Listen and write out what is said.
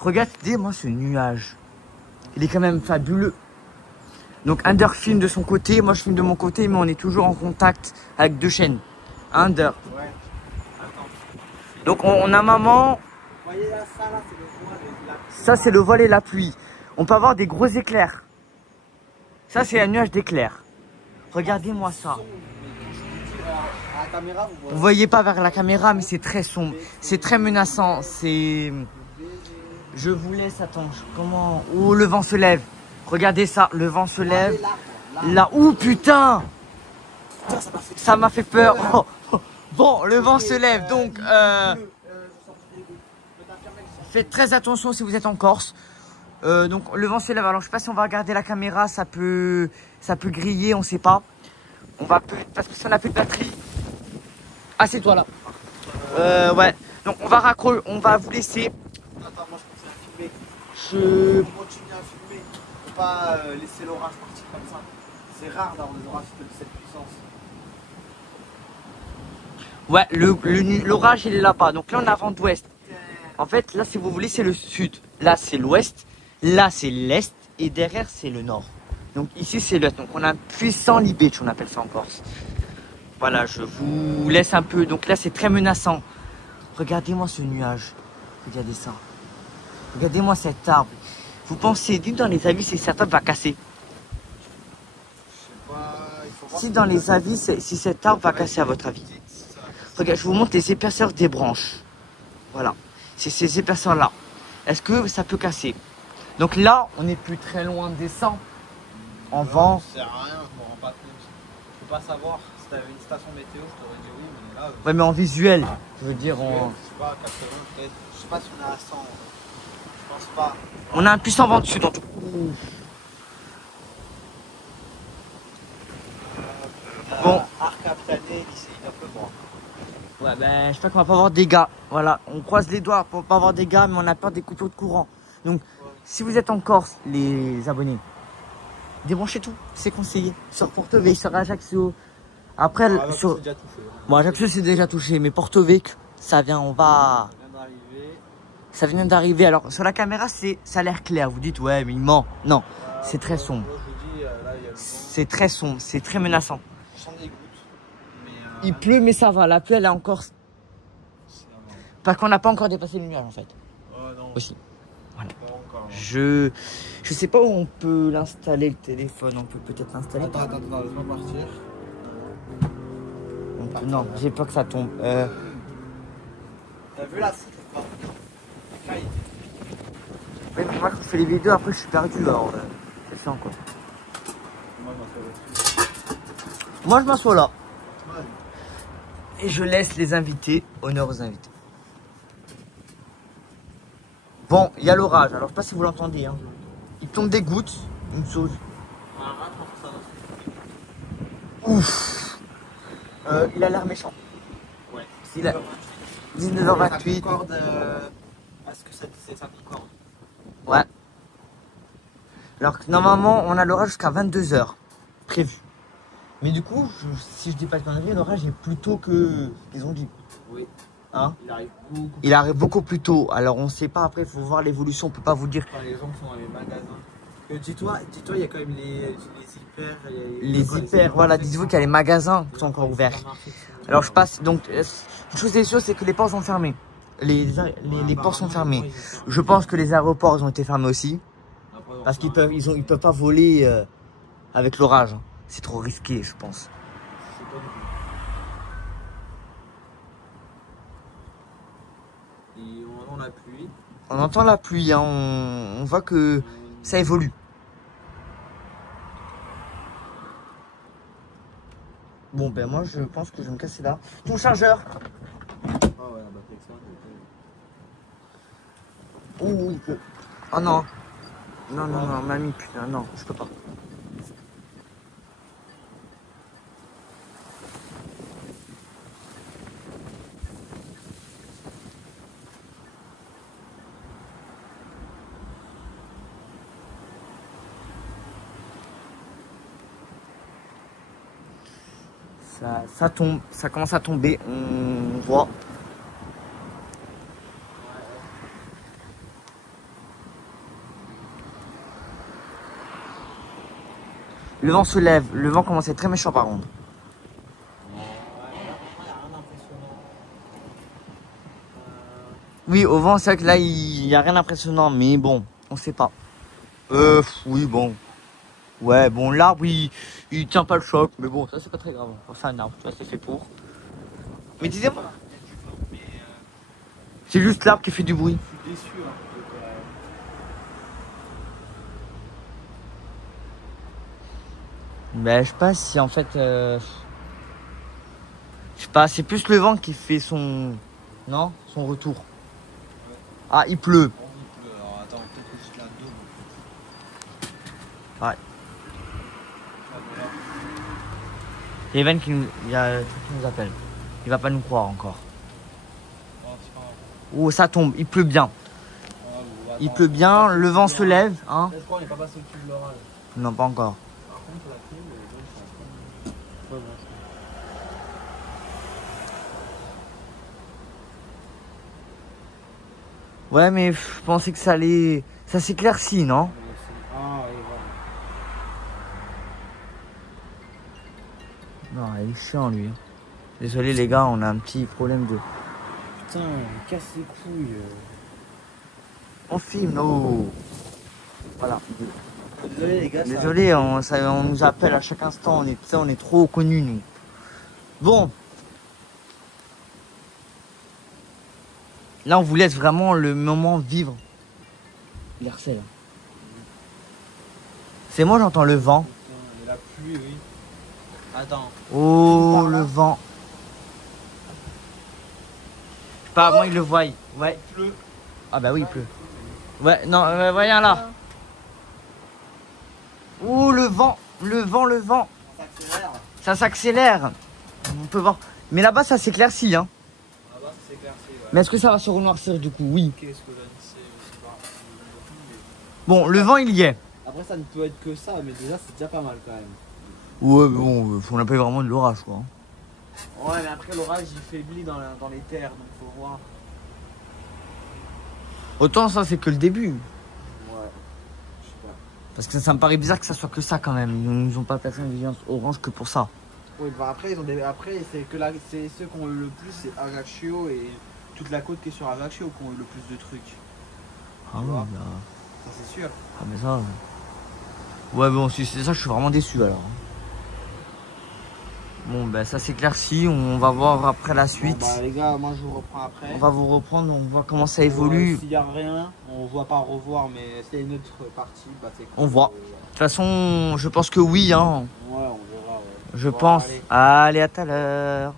Regardez-moi ce nuage. Il est quand même fabuleux. Donc Under filme de son côté, moi je filme de mon côté, mais on est toujours en contact avec deux chaînes. Under. Ouais. Attends. Donc on a maman. Vous voyez là, ça là, c'est le voile et la pluie. Ça c'est le voile et la pluie. On peut avoir des gros éclairs. Ça c'est un nuage d'éclairs. Regardez-moi ça. À la caméra, Vous voyez pas vers la caméra, mais c'est très sombre. C'est très menaçant. C'est... Je vous laisse, attends. Comment... Oh, le vent se lève. Regardez ça, le vent se lève. Là, ouh putain. Ça m'a fait peur. Oh, oh. Bon, le vent se lève, donc faites très attention si vous êtes en Corse. Donc le vent se lève. Alors je sais pas si on va regarder la caméra, ça peut griller, on sait pas. On va parce que si on n'a plus de batterie. Ah c'est toi là. Ouais. Donc on va vous laisser. Attends, moi je continue à filmer. Je Continue à filmer. Faut pas laisser l'orage partir comme ça. C'est rare d'avoir des orages de cette puissance. Ouais, l'orage il est là-bas. Donc là on a vent d'ouest. En fait là si vous voulez c'est le sud. Là c'est l'ouest. Là c'est l'est. Et derrière c'est le nord. Donc ici c'est l'ouest. Donc on a un puissant Libetch, on appelle ça en Corse. Voilà, je vous laisse un peu. Donc là c'est très menaçant. Regardez-moi ce nuage. Regardez ça. Regardez-moi cet arbre. Vous pensez, dites dans les avis si cet arbre va casser. Si dans les avis, si cet arbre va casser à votre avis. Regarde, je vous montre les épaisseurs des branches. Voilà. C'est ces épaisseurs-là. Est-ce que ça peut casser? Donc là, on n'est plus très loin des 100. En vent. Ça sert à rien, je me rends pas compte. Je peux pas savoir. Si t'avais une station météo, je t'aurais dit oui, mais là. Ouais, mais en visuel. Je veux dire, en. Je sais pas, 80 peut-être. Je sais pas si on est à 100. Je pense pas. On a un puissant vent dessus. Donc... Bon. Arc à planer, ici, un peu moins. Ouais, ben, j'espère qu'on va pas avoir des dégâts. Voilà, on croise les doigts pour pas avoir des dégâts, mais on a peur des coupures de courant. Donc, si vous êtes en Corse, les abonnés, débranchez tout, c'est conseillé. Sur Porto-Vecchio, sur Ajaccio. Après, sur... déjà touché. Bon, Ajaccio c'est déjà touché, mais Porto-Vecchio, ça vient, on va... Ça vient d'arriver. Alors, sur la caméra, ça a l'air clair. Vous dites, ouais, mais il ment. Non, c'est très sombre. C'est très sombre, c'est très menaçant. Je sens des gouttes. Il pleut, mais ça va. La pluie, elle est encore... Parce qu'on n'a pas encore dépassé le nuage, en fait. Non. Aussi. Voilà. Pas encore. Je sais pas où on peut l'installer, le téléphone. On peut peut-être l'installer. Attends, laisse-moi partir. Non, j'ai peur que ça tombe. T'as vu la foudre ou pas? Oui, mais moi, quand je fais les vidéos, après, je suis perdu. Alors, c'est chiant, quoi. Moi, je m'assois là. Et je laisse les invités, honneur aux invités. Bon, il y a l'orage, alors je sais pas si vous l'entendez. Hein. Il tombe des gouttes, une chose. Ouf. Il a l'air méchant. Ouais. 19h28. Est-ce que ça concorde? Ouais. Alors que normalement, on a l'orage jusqu'à 22h. Prévu. Mais du coup, si je dis pas de conneries, l'orage est plus tôt que qu'ils ont dit. Oui. Hein? Il arrive beaucoup plus tôt. Alors on sait pas, après il faut voir l'évolution, on peut pas vous dire. Enfin, les gens qui sont dans les magasins. Dis-toi, il y a quand même les hyper. Les hyper, voilà, dites-vous qu'il y a les magasins qui sont encore ouverts. Alors je passe, donc une chose est sûre, c'est que les ports sont fermés. Les ports sont fermés. Je pense que les aéroports ils ont été fermés aussi. Parce qu'ils peuvent pas voler avec l'orage. C'est trop risqué, je pense. Et on entend la pluie. On entend la pluie, hein, on voit que ça évolue. Bon ben moi je pense que je vais me casser là. Ton chargeur. Ah ouais, la batterie externe. Oh il peut. Oh non. Non, mamie, putain, non, je peux pas. Ça tombe, ça commence à tomber, on voit. Le vent se lève. Le vent commence à être très méchant par contre. Oui, au vent, c'est vrai que là, il n'y a rien d'impressionnant. Mais bon, on sait pas. Oui, bon. Ouais, bon, l'arbre, il tient pas le choc. Mais bon, ça, c'est pas très grave. C'est un arbre, ça, c'est fait pour. Mais disais-moi. C'est juste l'arbre qui fait du bruit. Je suis déçu un peu. Ben, je sais pas si en fait. Je sais pas, c'est plus le vent qui fait son. Non, son retour. Ah, il pleut. Alors attends, peut-être que je la double. Ouais. Il y a Evan qui nous. Il y a un truc qui nous appelle. Il va pas nous croire encore. Oh, ça tombe, il pleut bien. Il pleut bien, le vent se lève. Hein? Je crois qu'on n'est pas passé au-dessus de l'orage. Non, pas encore. Par contre, la clim, ouais, bon. Ouais, mais je pensais que ça allait. Ça s'éclaircit, non? Ah, oui, voilà. Non, il est chiant lui. Désolé les gars, on a un petit problème de. Putain, on casse les couilles. On filme, oh. Voilà. Désolé les gars. Désolé, on nous appelle à chaque instant, on est trop connus nous. Bon. Là on vous laisse vraiment le moment vivre. L'Hercel. C'est moi j'entends le vent. Et la pluie, oui. Attends. Oh le vent. Je sais pas, moi il le voit. Ouais. Il pleut. Ah bah oui il pleut. Ouais, non, voyons là. Oh le vent, le vent, le vent. Ça s'accélère. Ça s'accélère. On peut voir. Mais là-bas ça s'éclaircit hein. Là-bas, ça s'éclaircit, ouais. Mais est-ce que ça va se renoircir du coup? Oui. Qu'est-ce que j'en sais, je sais pas. Bon, le vent il y est. Après, ça ne peut être que ça, mais déjà, c'est déjà pas mal quand même. Ouais, mais bon, on n'a pas eu vraiment de l'orage quoi. Ouais, mais après, l'orage il faiblit dans les terres, donc faut voir. Autant ça c'est que le début. Ouais. Je sais pas. Parce que ça me paraît bizarre que ça soit que ça quand même. Ils nous ont pas placé une vigilance orange que pour ça. Oui, bah après, après c'est que là, c'est ceux qui ont eu le plus, c'est Ajaccio et toute la côte qui est sur Ajaccio qui ont eu le plus de trucs. Ah Tu oui, vois. bah. Ça, c'est sûr. Ah mais ça. Ouais bon si c'est ça je suis vraiment déçu alors. Bon ben ça s'éclaircit, on va voir après la suite. Bon, bah, les gars, moi je vous reprends après. On va vous reprendre, on voit comment ça évolue. S'il n'y a rien, on voit pas revoir, mais s'il y a une autre partie, bah c'est cool. On voit. De toute façon, je pense que oui hein. Ouais, on verra. Ouais. Je Bon, pense. allez. Allez à tout à l'heure.